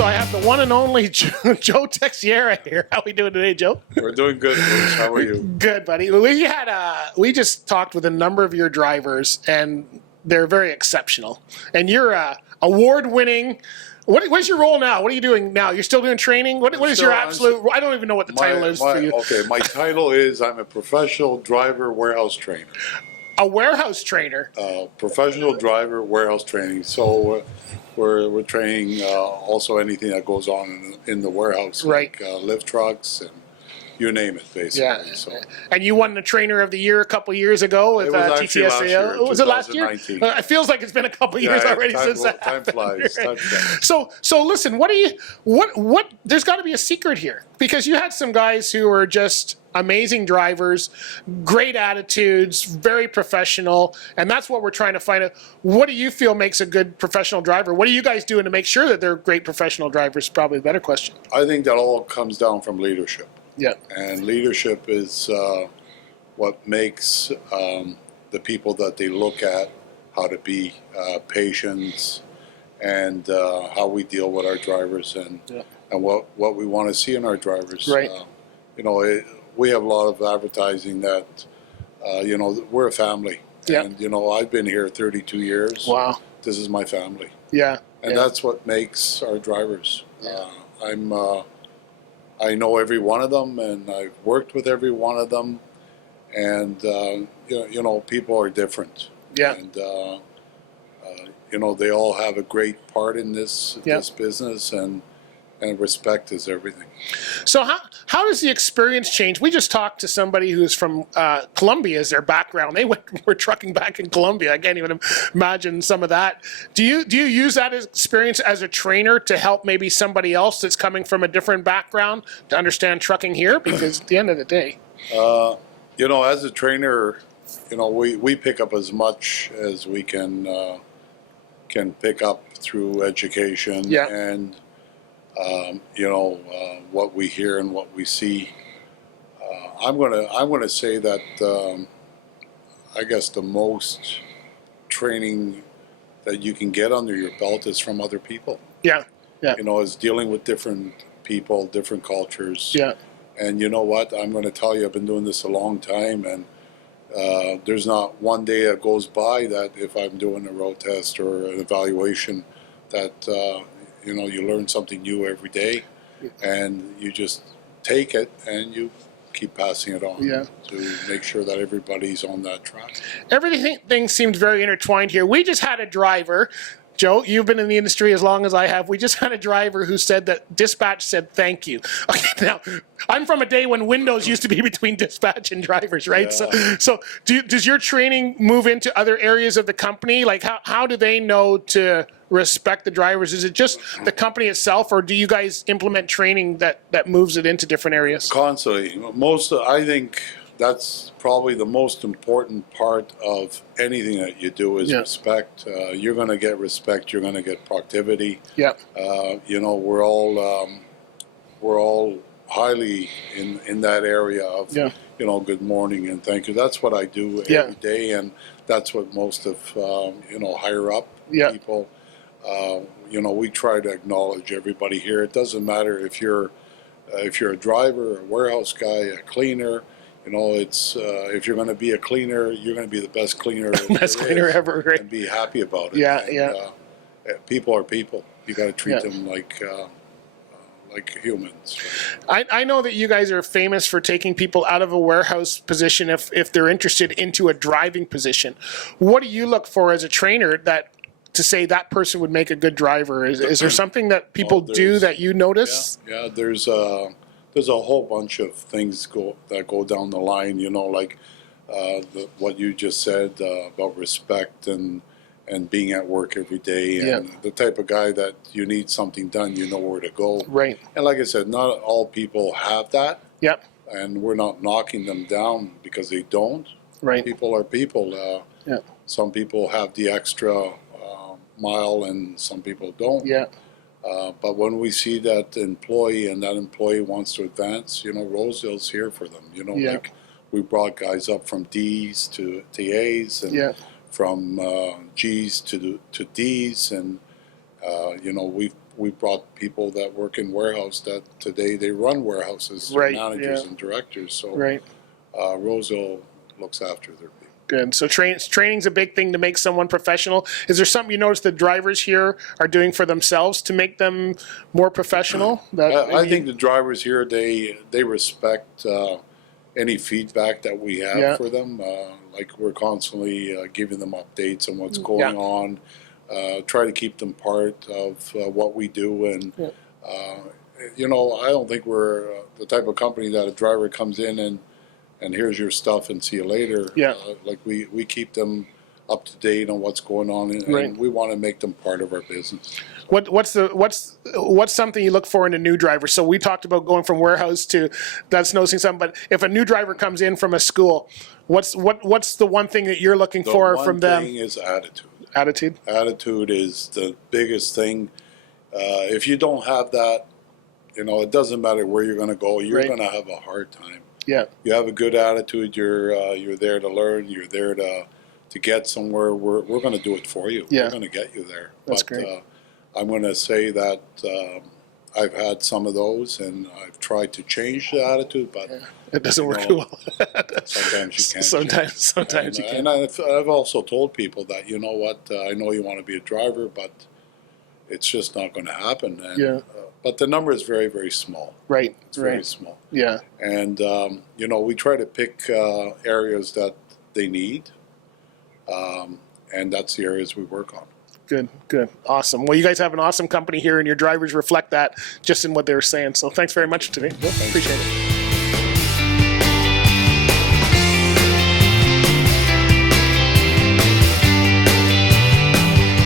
So I have the one and only Joe Teixeira here. How are we doing today, Joe? We're doing good, Bruce. How are you? Good, buddy. We just talked with a number of your drivers, and they're very exceptional. And you're award-winning. What is your role now? What are you doing now? You're still doing training? What is your absolute? I don't even know what the title is for you. Okay, my title is I'm a professional driver warehouse trainer. A warehouse trainer. Professional driver warehouse training. So we're training also anything that goes on in the warehouse, right? Like lift trucks and you name it, basically. Yeah. So. And you won the Trainer of the Year a couple years ago with TTSAO. Was it last year? It feels like it's been a couple years already since that time flies. Time flies. So listen, what there's got to be a secret here, because you had some guys who are just amazing drivers, great attitudes, very professional, and that's what we're trying to find out. What do you feel makes a good professional driver? What are you guys doing to make sure that they're great professional drivers? Probably a better question. I think that all comes down from leadership. Yeah. And leadership is what makes the people that they look at how to be patient, and how we deal with our drivers, and what we want to see in our drivers. Right. We have a lot of advertising that we're a family. Yeah. And I've been here 32 years. Wow. This is my family. Yeah. And that's what makes our drivers. I know every one of them, and I've worked with every one of them, and people are different. Yeah. And they all have a great part in this business, and respect is everything. So how does the experience change? We just talked to somebody who's from Colombia as their background. They were trucking back in Colombia. I can't even imagine some of that. Do you use that experience as a trainer to help maybe somebody else that's coming from a different background to understand trucking here? Because at the end of the day, as a trainer, we pick up as much as we can pick up through education. Yeah. And what we hear and what we see. I'm gonna say that I guess the most training that you can get under your belt is from other people. Yeah. Yeah. Is dealing with different people, different cultures. Yeah. And you know what? I'm going to tell you, I've been doing this a long time, and there's not one day that goes by that if I'm doing a road test or an evaluation that you learn something new every day, and you just take it and you keep passing it on to make sure that everybody's on that track. Everything seems very intertwined here. We just had a driver. Joe, you've been in the industry as long as I have. We just had a driver who said that dispatch said thank you. Okay, now, I'm from a day when windows used to be between dispatch and drivers, right? Yeah. So does your training move into other areas of the company? Like, how do they know to respect the drivers? Is it just the company itself, or do you guys implement training that moves it into different areas? Constantly. I think that's probably the most important part of anything that you do is respect. You're going to get respect. You're going to get productivity. Yeah. We're all highly in that area of good morning and thank you. That's what I do every day, and that's what most of higher up people. We try to acknowledge everybody here. It doesn't matter if you're a driver, a warehouse guy, a cleaner. If you're going to be a cleaner, you're going to be the best cleaner. Best cleaner ever, right? And be happy about it. Yeah. People are people. You got to treat them like humans. I know that you guys are famous for taking people out of a warehouse position if they're interested into a driving position. What do you look for as a trainer to say that person would make a good driver? Is there something that people do that you notice? Yeah. There's a whole bunch of things that go down the line, like what you just said about respect and being at work every day, and the type of guy that you need something done, you know where to go. Right. And like I said, not all people have that. Yep. And we're not knocking them down because they don't. Right. People are people. Some people have the extra mile and some people don't. Yeah. But when we see that employee and that employee wants to advance, Rosedale's here for them. Like we brought guys up from D's to A's, and from G's to D's, and we brought people that work in warehouse that today they run warehouses, Right, managers yeah. and directors. So Right. Rosedale looks after their people. Good. So training's a big thing to make someone professional. Is there something you notice the drivers here are doing for themselves to make them more professional? I think the drivers here, they respect any feedback that we have for them. Like we're constantly giving them updates on what's going on. Try to keep them part of what we do. And, you know, I don't think we're the type of company that a driver comes in and here's your stuff and see you later. Like we keep them up to date on what's going on, and we want to make them part of our business. What's something you look for in a new driver? So we talked about going from warehouse to that's noticing something, but if a new driver comes in from a school, what's the one thing that you're looking for from them? The one thing is attitude. Attitude? Attitude is the biggest thing. If you don't have that, you know, it doesn't matter where you're going to go. You're going to have a hard time. Yeah. You have a good attitude. You're there to learn. You're there to get somewhere. We're going to do it for you. Yeah. We're going to get you there. That's great. I'm going to say that I've had some of those, and I've tried to change the attitude, but it doesn't work too well. Sometimes you can't. Sometimes you can't. And I've also told people that, you know what, I know you want to be a driver, but it's just not going to happen. And, but the number is very, very small. Right. It's very small. Yeah. And, you know, we try to pick areas that they need, and that's the areas we work on. Good. Awesome. Well, you guys have an awesome company here, and your drivers reflect that just in what they were saying. So thanks very much today. Appreciate it.